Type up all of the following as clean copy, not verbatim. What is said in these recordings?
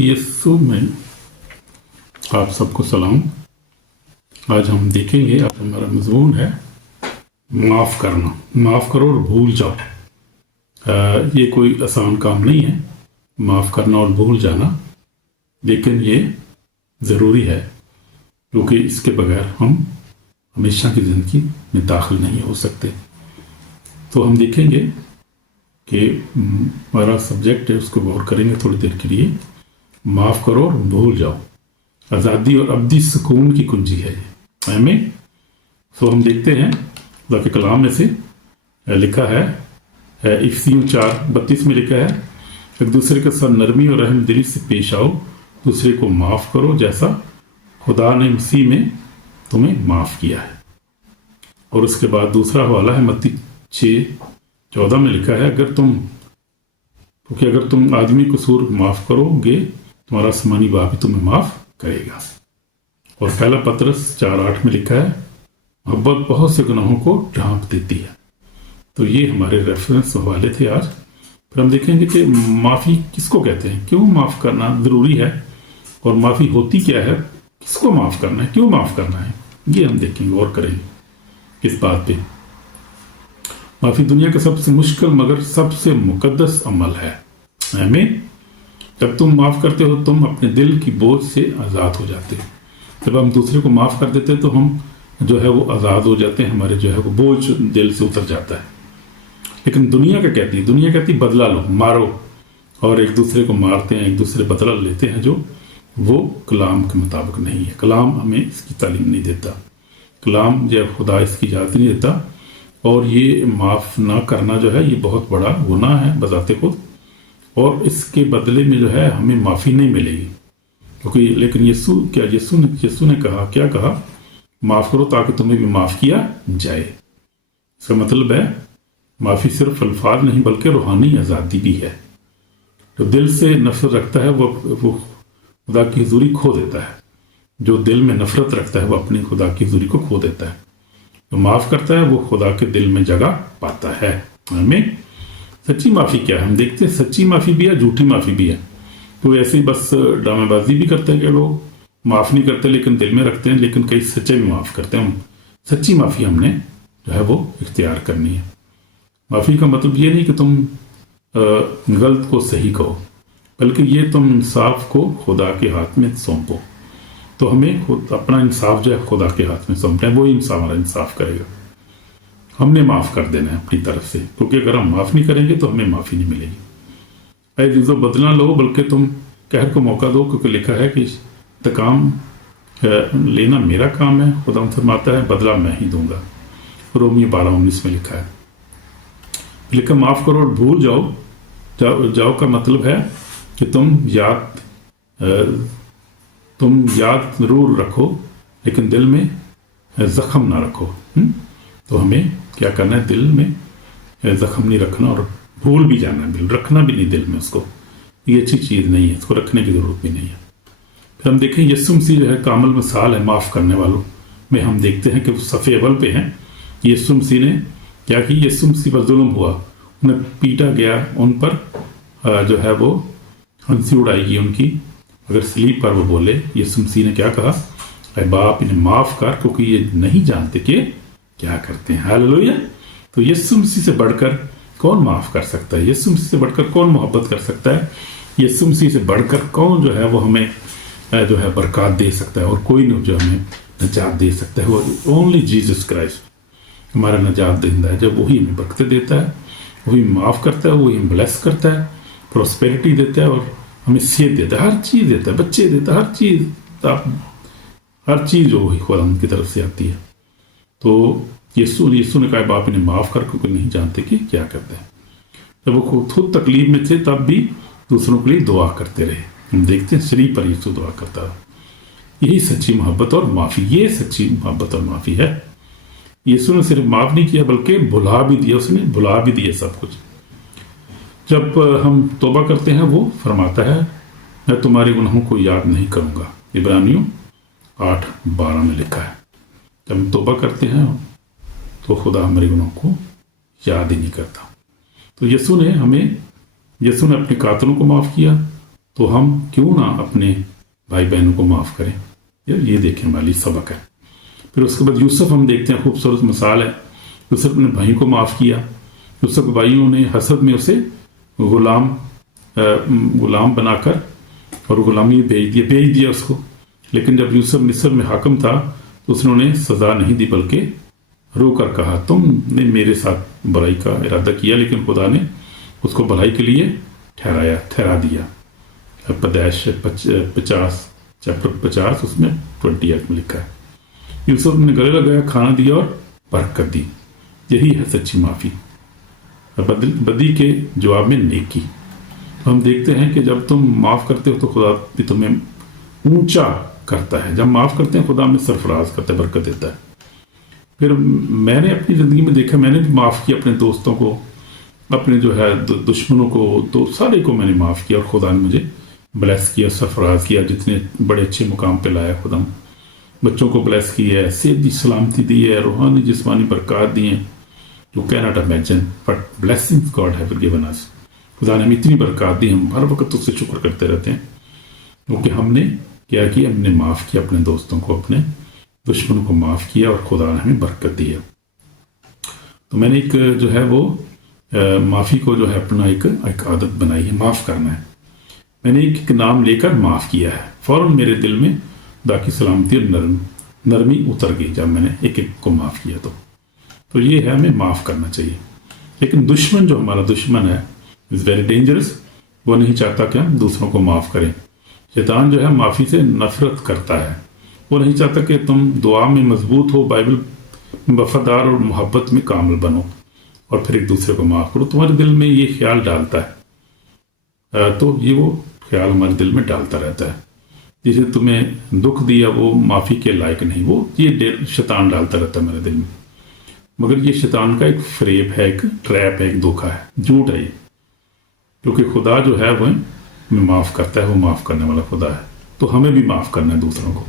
मसीह यीशु में आप सबको सलाम। आज हम देखेंगे, आज हमारा मज़मून है माफ़ करना। माफ़ करो और भूल जाओ। ये कोई आसान काम नहीं है माफ़ करना और भूल जाना, लेकिन ये ज़रूरी है क्योंकि इसके बगैर हम हमेशा की ज़िंदगी में दाखिल नहीं हो सकते। तो हम देखेंगे कि हमारा सब्जेक्ट है, उसको गौर करेंगे थोड़ी देर के लिए। माफ़ करो और भूल जाओ, आज़ादी और अब्दी सुकून की कुंजी है ये। आमीन। तो हम देखते हैं खुदा के कलाम में से लिखा है, इफिसियों 4:32 में लिखा है, एक दूसरे के साथ नरमी और रहम दिली से पेश आओ, दूसरे को माफ़ करो जैसा खुदा ने मसीह में तुम्हें माफ़ किया है। और उसके बाद दूसरा हवाला है मत्ती 6:14 में लिखा है, क्योंकि अगर तुम आदमी कसूर माफ़ करोगे तुम्हारा आसमानी बाप भी तुम्हें माफ़ करेगा। और पहला पतरस 4:8 में लिखा है, मोहब्बत बहुत से गुनाहों को ढांप देती है। तो ये हमारे रेफरेंस हवाले थे आज। फिर हम देखेंगे कि माफ़ी किसको कहते हैं, क्यों माफ़ करना ज़रूरी है, और माफ़ी होती क्या है, किसको माफ़ करना है, क्यों माफ़ करना है, ये हम देखेंगे और करेंगे इस बात पे। माफ़ी दुनिया का सबसे मुश्किल मगर सबसे मुकद्दस अमल है। आमीन। जब तुम माफ़ करते हो तुम अपने दिल की बोझ से आज़ाद हो जाते हो। जब हम दूसरे को माफ़ कर देते हैं तो हम जो है वो आज़ाद हो जाते हैं, हमारे जो है वो बोझ दिल से उतर जाता है। लेकिन दुनिया क्या कहती है, दुनिया कहती है बदला लो, मारो, और एक दूसरे को मारते हैं, एक दूसरे बदला लेते हैं, जो वो कलाम के मुताबिक नहीं है। कलाम हमें इसकी तालीम नहीं देता, कलाम जो खुदा इसकी इजाज़त नहीं देता। और ये माफ़ ना करना जो है ये बहुत बड़ा गुनाह है बज़ाते खुद, और इसके बदले में जो है हमें माफ़ी नहीं मिलेगी। क्योंकि लेकिन यीशु ने कहा, क्या कहा, माफ़ करो ताकि तुम्हें भी माफ़ किया जाए। इसका मतलब है माफ़ी सिर्फ अल्फाज नहीं बल्कि रूहानी आज़ादी भी है। जो दिल से नफरत रखता है वो खुदा की हुजूरी खो देता है। जो दिल में नफरत रखता है वो अपनी खुदा की हुजूरी को खो देता है। जो माफ़ करता है वो खुदा के दिल में जगह पाता है। आमीन। सच्ची माफ़ी क्या है, हम देखते हैं सच्ची माफ़ी भी है, झूठी माफ़ी भी है। तो ऐसे ही बस ड्रामेबाजी भी करते हैं कि लोग माफ़ नहीं करते लेकिन दिल में रखते हैं, लेकिन कई सच्चे भी माफ़ करते हैं। सच्ची माफ़ी हमने जो है वो इख्तियार करनी है। माफ़ी का मतलब ये नहीं कि तुम गलत को सही कहो, बल्कि ये तुम इंसाफ को खुदा के हाथ में सौंपो। तो हमें खुद अपना इंसाफ जो है खुदा के हाथ में सौंपना है, वो ही हमारा इंसाफ करेगा। हमने माफ़ कर देना है अपनी तरफ से, क्योंकि अगर हम माफ़ नहीं करेंगे तो हमें माफ़ी नहीं मिलेगी। ऐ जीजो बदला लो बल्कि तुम कहर को मौका दो, क्योंकि लिखा है कि इंतकाम लेना मेरा काम है, खुदा फरमाता है बदला मैं ही दूंगा। रोमियो 12:19 में लिखा है। लेकिन माफ़ करो और भूल जाओ का मतलब है कि तुम याद जरूर रखो लेकिन दिल में जख्म ना रखो। तो हमें क्या करना है, दिल में जख्म नहीं रखना, और भूल भी जाना है, रखना भी नहीं दिल में उसको। ये अच्छी चीज़ नहीं है, इसको रखने की ज़रूरत भी नहीं है। फिर हम देखें यीशु मसीह जो है कामिल मिसाल है माफ़ करने वालों में। हम देखते हैं कि वो सफ़े अव्वल पे हैं। यीशु मसीह ने क्या कि यीशु मसीह पर जुल्म हुआ, उन्हें पीटा गया, उन पर जो है वो हंसी उड़ाई गई उनकी। अगर सलीब पर वो बोले, यीशु मसीह ने क्या कहा, अरे बाप इन्हें माफ़ कर क्योंकि ये नहीं जानते कि क्या करते हैं। हालेलुया। तो यीशु मसीह से बढ़कर कौन माफ़ कर सकता है, यीशु मसीह से बढ़कर कौन मोहब्बत कर सकता है, यीशु मसीह से बढ़कर कौन जो है वो हमें जो है बरकत दे सकता है, और कोई नहीं जो हमें नजात दे सकता है। वो ओनली जीसस क्राइस्ट हमारा नजात देता है। जब वही हमें बरकत देता है, वही माफ़ करता है, वही हमें ब्लेस करता है, प्रॉस्पेरिटी देता है, और हमें सेहत देता है, हर चीज़ देता है, बच्चे देता है, हर चीज़ जो वही खुदा की तरफ से आती है। तो यीशु ने कहा बाप इन्हें माफ़ कर क्योंकि नहीं जानते कि क्या करते हैं। जब वो खुद तकलीफ में थे तब भी दूसरों के लिए दुआ करते रहे। हम देखते हैं शरीर पर यीशु दुआ करता रहा। यही सच्ची मोहब्बत और माफ़ी, ये सच्ची मोहब्बत और माफ़ी है। यीशु ने सिर्फ माफ़ नहीं किया बल्कि भुला भी दिया, उसने भुला भी दिया सब कुछ। जब हम तौबा करते हैं वो फरमाता है मैं तुम्हारे गुनाहों को याद नहीं करूँगा। इब्रानियों 8:12 में लिखा है। जब हम तौबा करते हैं तो खुदा हमारे गुनाहों को याद ही नहीं करता। तो यीशु ने अपने कातलों को माफ़ किया, تو ہم کیوں نہ اپنے بھائی بہنوں کو معاف کریں. یہ دیکھنے والی سبق ہے. پھر اس کے بعد یوسف ہم دیکھتے ہیں، خوبصورت مثال ہے. یوسف نے بھائیوں کو معاف کیا. یوسف کے بھائیوں نے حسد میں اسے غلام بنا کر اور غلامی بھیج دیا اس کو. لیکن جب یوسف مصر میں حاکم تھا تو اس نے انہیں سزا نہیں دی، بلکہ رو کر کہا تم نے میرے ساتھ برائی کا ارادہ کیا، لیکن خدا نے اس کو بھلائی کے لیے ٹھہرا دیا. پیدائش 50 چیپٹر 50 اس میں 28 میں لکھا ہے. یوسف نے گلے لگایا، کھانا دیا اور برکت دی. یہی ہے سچی معافی، بدی کے جواب میں نیکی. ہم دیکھتے ہیں کہ جب تم معاف کرتے ہو تو خدا بھی تمہیں اونچا کرتا ہے. جب معاف کرتے ہیں خدا ہمیں سرفراز کرتا ہے، برکت دیتا ہے. پھر میں نے اپنی زندگی میں دیکھا، میں نے بھی معاف کیا اپنے دوستوں کو، اپنے جو ہے دشمنوں کو، تو سارے کو میں نے معاف کیا اور خدا نے مجھے بلیس کیا، سرفراز کیا، جتنے بڑے اچھے مقام پہ لایا خدا. بچوں کو بلیس کی ہے، صحت دی سلامتی دی ہے، روحانی جسمانی برکات دی ہیں. You cannot imagine what blessings God have given us. خدا نے ہمیں اتنی برکات دی، ہم ہر وقت اس سے شکر کرتے رہتے ہیں، کیونکہ ہم نے کیا کیا، ہم نے معاف کیا اپنے دوستوں کو، اپنے دشمنوں کو معاف کیا اور خدا نے ہمیں برکت دی ہے. تو میں نے ایک جو ہے وہ معافی کو جو ہے اپنا ایک عادت بنائی ہے، معاف کرنا ہے. میں نے ایک نام لے کر معاف کیا ہے، فوراً میرے دل میں خدا کی سلامتی اور نرمی اتر گئی جب میں نے ایک کو معاف کیا. تو یہ ہے، ہمیں معاف کرنا چاہیے. لیکن دشمن جو ہمارا دشمن ہے از ویری ڈینجرس. وہ نہیں چاہتا کہ ہم دوسروں کو معاف کریں. شیطان جو ہے معافی سے نفرت کرتا ہے. وہ نہیں چاہتا کہ تم دعا میں مضبوط ہو، بائبل میں وفادار اور محبت میں کامل بنو اور پھر ایک دوسرے کو معاف کرو. تمہارے دل میں یہ خیال ڈالتا ہے، تو یہ وہ خیال ہمارے دل میں ڈالتا رہتا ہے. جسے تمہیں دکھ دیا وہ معافی کے لائق نہیں، وہ یہ شیطان ڈالتا رہتا ہے میرے دل میں. مگر یہ شیطان کا ایک فریب ہے، ایک ٹریپ ہے، ایک دھوکہ ہے، جھوٹ ہے یہ. کیونکہ خدا جو ہے وہ ہمیں معاف کرتا ہے، وہ معاف کرنے والا خدا ہے. تو ہمیں بھی معاف کرنا ہے دوسروں کو.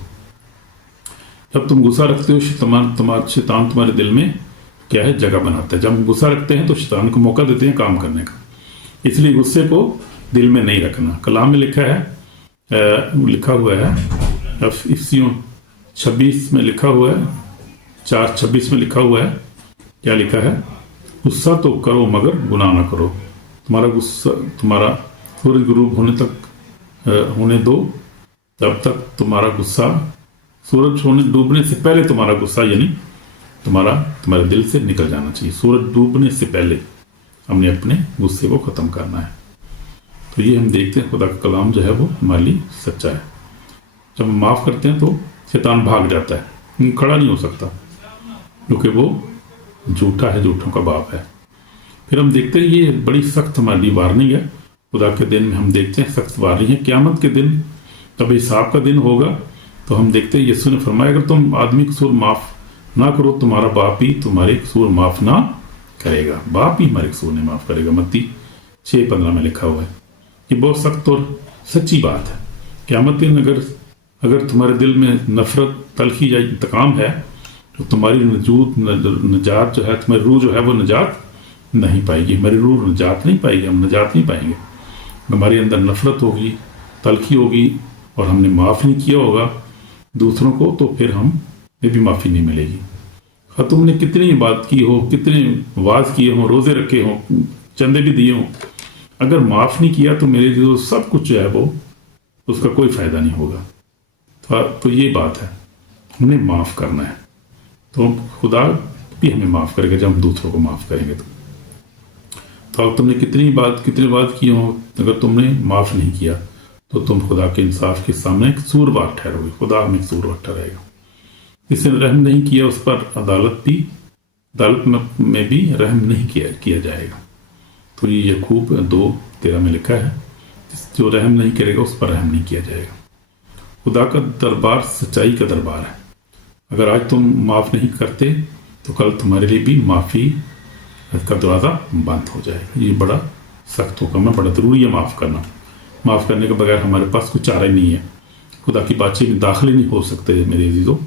جب تم غصہ رکھتے ہو شیطان تمہارے دل میں کیا ہے، جگہ بناتا ہے. جب ہم غصہ رکھتے ہیں تو شیطان کو موقع دیتے ہیں کام کرنے کا. اس لیے غصے کو دل میں نہیں رکھنا. کلام میں لکھا ہوا ہے افسیوں 26 میں لکھا ہوا ہے، 4:26 میں لکھا ہوا ہے. کیا لکھا ہے؟ غصہ تو کرو مگر گناہ نہ کرو. تمہارا سورج غروب ہونے دو، تب تک تمہارا غصہ، سورج ڈوبنے سے پہلے تمہارا غصہ یعنی تمہارے دل سے نکل جانا چاہیے. سورج ڈوبنے سے پہلے ہم نے اپنے غصے کو ختم کرنا ہے. تو یہ ہم دیکھتے ہیں خدا کا کلام جو ہے وہ ہمارے لیے سچا ہے. جب ہم معاف کرتے ہیں تو شیطان بھاگ جاتا ہے، کھڑا نہیں ہو سکتا، کیونکہ وہ جھوٹا ہے، جھوٹوں کا باپ ہے. پھر ہم دیکھتے ہیں یہ بڑی سخت ہمارے لیے وارننگ ہے. خدا کے دن میں ہم دیکھتے ہیں سخت وارننگ ہے. قیامت کے دن جب حساب کا دن ہوگا تو ہم دیکھتے ہیں یسوع نے فرمایا اگر تم آدمی قصور معاف نہ کرو تمہارا باپ ہی تمہارے قصور معاف نہ کرے گا. باپ ہی ہمارے قصور نہیں معاف کرے گا. متی 6:15 میں لکھا ہوا ہے. یہ بہت سخت اور سچی بات ہے. قیامت کے دن اگر تمہارے دل میں نفرت، تلخی یا انتقام ہے تو تمہاری نجات جو ہے، تمہاری روح جو ہے وہ نجات نہیں پائے گی. ہماری روح نجات نہیں پائے گی، ہم نجات نہیں پائیں گے. ہمارے اندر نفرت ہوگی، تلخی ہوگی اور ہم نے معاف نہیں کیا ہوگا دوسروں کو، تو پھر ہمیں بھی معافی نہیں ملے گی. تم نے کتنی بات کی ہو، کتنے واز کیے ہوں، روزے رکھے ہوں، چندے بھی دیے ہوں، اگر معاف نہیں کیا تو میرے جو سب کچھ جو ہے وہ اس کا کوئی فائدہ نہیں ہوگا. تو یہ بات ہے، ہم نے معاف کرنا ہے. تو خدا بھی ہمیں معاف کرے گا جب ہم دوسروں کو معاف کریں گے. تو تم نے کتنی بات کی ہو، اگر تم نے معاف نہیں کیا تو تم خدا کے انصاف کے سامنے ایک قصوروار ٹھہرو گے. خدا ہمیں قصوروار ٹھہرائے گا. جس نے رحم نہیں کیا اس پر عدالت میں بھی رحم نہیں کیا جائے گا. تو یہ یعقوب 2:13 میں لکھا ہے، جو رحم نہیں کرے گا اس پر رحم نہیں کیا جائے گا. خدا کا دربار سچائی کا دربار ہے. اگر آج تم معاف نہیں کرتے تو کل تمہارے لیے بھی معافی کا دروازہ بند ہو جائے گا. یہ بڑا سخت حکم ہے، بڑا ضروری ہے معاف کرنا. معاف کرنے کے بغیر ہمارے پاس کوئی چارہ ہی نہیں ہے. خدا کی بات چیت میں داخلے نہیں ہو سکتے. میرے عزیزوں،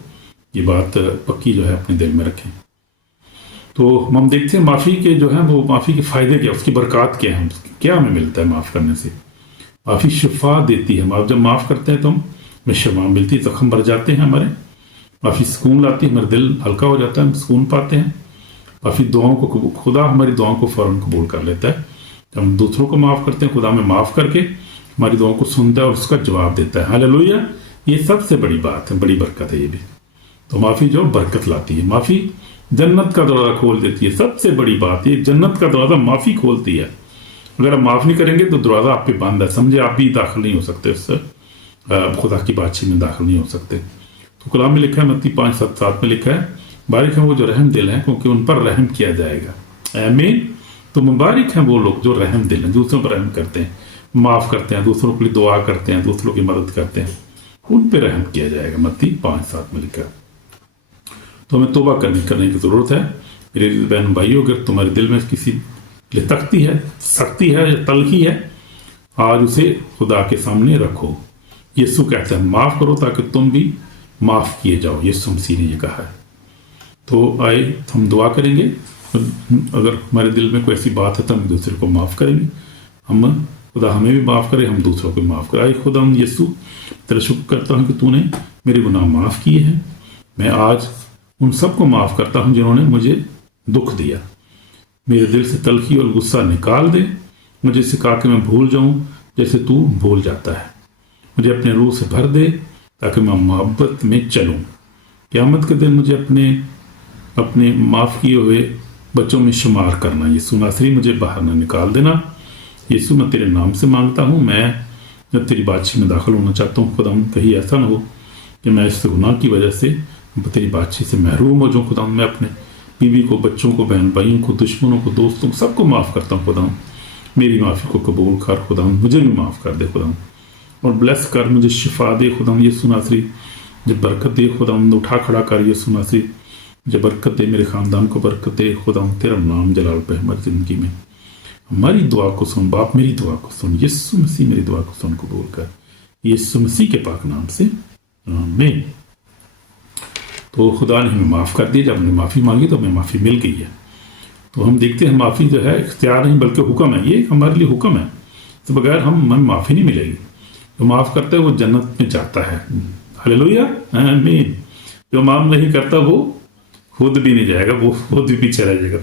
یہ بات پکی جو ہے اپنے دل میں رکھیں. تو ہم دیکھتے ہیں معافی کے جو ہے وہ معافی کے فائدے کیا، اس کی برکات کیا ہیں، کیا ہمیں ملتا ہے معاف کرنے سے. माफ़ी शिफा देती है। आप जब माफ़ करते हैं तो हमें शिफा मिलती है, जख्म भर जाते हैं हमारे। माफ़ी सुकून लाती है, हमारा दिल हल्का हो जाता है, हम सुकून पाते हैं। माफ़ी दुआओं को खुदा हमारी दुआओं को फ़ौरन कबूल कर लेता है। जब हम दूसरों को माफ़ करते हैं, खुदा हमें माफ़ करके हमारी दुआओं को सुनता है और उसका जवाब देता है। हालेलुया। ये सबसे बड़ी बात है, बड़ी बरकत है ये भी। तो माफ़ी जो बरकत लाती है, माफ़ी जन्नत का दरवाज़ा खोल देती है। सबसे बड़ी बात ये, जन्नत का दरवाज़ा माफ़ी खोलती है। अगर आप माफ़ नहीं करेंगे तो दरवाज़ा आप पे बंद है, समझे, आप भी दाखिल नहीं हो सकते, उससे खुदा की बादशाही में दाखिल नहीं हो सकते। तो कलाम में लिखा है, मत्ती 5:7 में लिखा है, बारिक हैं वो जो रहम दिल हैं, क्योंकि उन पर रहम किया जाएगा। आमीन। तो मुबारक हैं वो लोग जो रहम दिल हैं, दूसरों पर रहम करते हैं, माफ़ करते हैं, दूसरों के लिए दुआ करते हैं, दूसरों की मदद करते हैं, उन पर रहम किया जाएगा। मत्ती 5:7 में लिखा है। तो हमें तौबा करने की ज़रूरत है। मेरे बहन भाइयों, अगर तुम्हारे दिल में किसी लिए तख्ती है, सख्ती है या तलखी है, आज उसे खुदा के सामने रखो। यीशु कहते हैं माफ़ करो ताकि तुम भी माफ़ किए जाओ। यीशु मसीह ने ये कहा है। तो आए हम दुआ करेंगे। अगर हमारे दिल में कोई ऐसी बात है तो हम दूसरे को माफ़ करेंगे। हम खुदा हमें भी माफ़ करे, हम दूसरों को माफ़ करें। आए खुदा यीशु, तेरा शुक्र करता हूँ कि तूने मेरे गुनाह माफ़ किए हैं। मैं आज उन सबको माफ़ करता हूँ जिन्होंने मुझे दुख दिया। मेरे दिल से तलखी और गुस्सा निकाल दे। मुझे सिखा के मैं भूल जाऊं जैसे तू भूल जाता है। मुझे अपने रूह से भर दे ताकि मैं मोहब्बत में चलूं। क़यामत के दिन मुझे अपने माफ़ किए हुए बच्चों में शुमार करना। यीशु नासरी, मुझे बाहर न निकाल देना। यीशु, मैं तेरे नाम से मांगता हूँ। मैं जब तेरी बादशाही में दाखिल होना चाहता हूँ खुदा, कहीं ऐसा ना हो कि मैं इस गुनाह की वजह से तेरी बादशाही से महरूम हो जाऊँ। खुदा, मैं अपने बीवी को, बच्चों को, बहन भाइयों को, दुश्मनों को, दोस्तों को, सबको माफ़ करता हूँ। खुदा, मेरी माफ़ी को कबूल कर। खुदा, मुझे भी माफ़ कर दे खुदा, और ब्लेस कर, मुझे शिफा दे खुदा। यीशु नासरी, जब बरकत दे खुदा, उठा खड़ा कर। यीशु नासरी, जब बरकत दे, मेरे ख़ानदान को बरकत दे खुदा। तेरा नाम जलाल पे हमारी ज़िंदगी में। हमारी दुआ को सुन बाप, मेरी दुआ को सुन। यीशु मसीह, मेरी दुआ को सुन, कबूल कर। यीशु मसीह के पाक नाम से आमीन। तो खुदा ने हमें माफ़ कर दिया। जब हमने माफ़ी मांगी तो हमें माफ़ी मिल गई है। तो हम देखते हैं माफ़ी जो है इख्तियार नहीं बल्कि हुक्म है। ये हमारे लिए हुक्म है, तो बगैर हमें माफ़ी नहीं मिलेगी। जो माफ़ करता है वो जन्नत में जाता है। हालेलुया, आमीन। जो माफ़ नहीं करता वो खुद भी नहीं जाएगा, वो खुद भी पीछे रह जाएगा।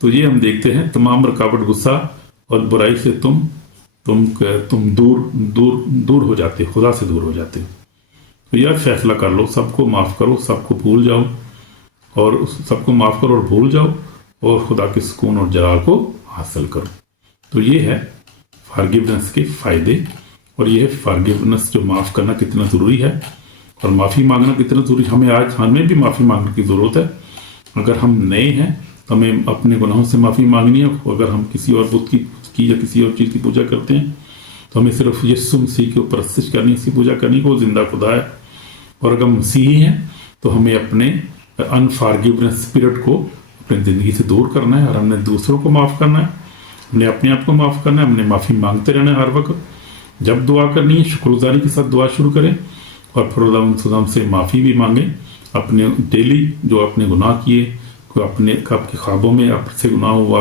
तो ये हम देखते हैं, तमाम रुकावट, गुस्सा और बुराई से तुम दूर हो जाते, खुदा से दूर हो जाते। तो यार फैसला कर लो, सबको माफ़ करो, सबको भूल जाओ, और सबको माफ़ करो और भूल जाओ, और खुदा के सुकून और जलाल को हासिल करो। तो ये है फॉरगिवनेस के फ़ायदे, और ये है फॉरगिवनेस, जो माफ़ करना कितना ज़रूरी है और माफ़ी मांगना कितना ज़रूरी। हमें भी माफ़ी मांगने की ज़रूरत है। अगर हम नए हैं तो हमें अपने गुनाहों से माफ़ी मांगनी है। अगर हम किसी और बुत की या किसी और चीज़ की पूजा करते हैं तो हमें सिर्फ यीशु मसीह की परस्तिश करनी, इसकी पूजा करनी, वो जिंदा खुदा है। और अगर मसीही हैं तो हमें अपने अनफॉरगिवनेस स्पिरिट को अपनी ज़िंदगी से दूर करना है, और हमने दूसरों को माफ़ करना है, हमने अपने आप को माफ़ करना है, हमने माफ़ी मांगते रहना है हर वक्त। जब दुआ करनी है शुक्रगुजारी के साथ दुआ शुरू करें, और फिर से माफ़ी भी मांगें अपने डेली जो अपने गुनाह किए, कोई आपके ख्वाबों में आपसे गुनाह हुआ,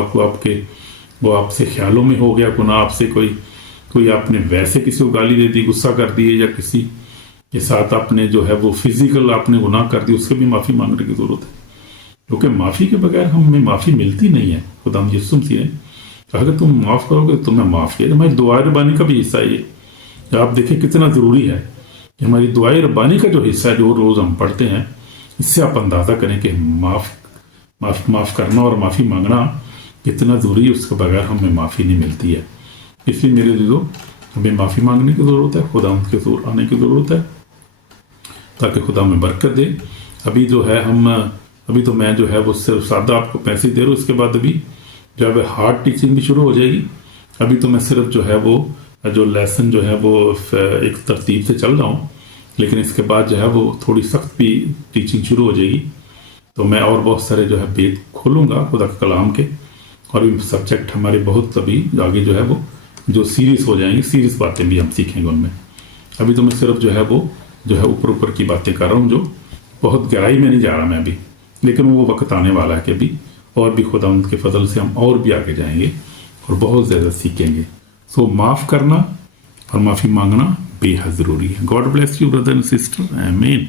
वो आपसे ख्यालों में हो गया गुनाह, आपसे कोई आपने वैसे किसी को गाली दे दी, गुस्सा कर दिए, या किसी के साथ आपने जो है वो फिजिकल आपने गुनाह कर दी, उसके भी माफ़ी मांगने की ज़रूरत है। क्योंकि माफ़ी के बगैर हमें माफ़ी मिलती नहीं है। खुदा यीशु मसीह ने अगर तुम माफ़ करोगे तो मैं माफ़ किया। हमारी दुआ रबानी का भी हिस्सा है ये। आप देखें कितना ज़रूरी है कि हमारी दुआ रबानी का जो हिस्सा है, जो रोज़ हम पढ़ते हैं, इससे आप अंदाज़ा करें कि माफ़ करना और माफ़ी मांगना कितना ज़रूरी है। उसके बगैर हमें माफ़ी नहीं मिलती है। इसलिए मेरे दिलों, हमें माफ़ी मांगने की ज़रूरत है, खुदा के ज़रूर आने की ज़रूरत है, ताकि खुदा में बरकत दे। अभी तो मैं जो है वो सिर्फ सादा आपको पैसे दे रहा हूँ। इसके बाद अभी जो है हार्ड टीचिंग भी शुरू हो जाएगी। अभी तो मैं सिर्फ जो है वो जो लेसन जो है वो एक तरतीब से चल रहा हूँ, लेकिन इसके बाद जो है वो थोड़ी सख्त भी टीचिंग शुरू हो जाएगी। तो मैं और बहुत सारे जो है भेद खोलूँगा खुदा के कलाम के, और भी सब्जेक्ट हमारे बहुत अभी आगे जो है वो जो सीरियस हो जाएंगे, सीरियस बातें भी हम सीखेंगे उनमें। अभी तो मैं सिर्फ जो है वो जो है ऊपर की बातें कर रहा हूँ, जो बहुत गहराई में नहीं जा रहा मैं अभी, लेकिन वो वक्त आने वाला है कि अभी और भी खुदा के फजल से हम और भी आगे जाएंगे और बहुत ज़्यादा सीखेंगे। सो माफ़ करना اور معافی مانگنا بے حد ضروری ہے. God bless you brother and sister. آمین.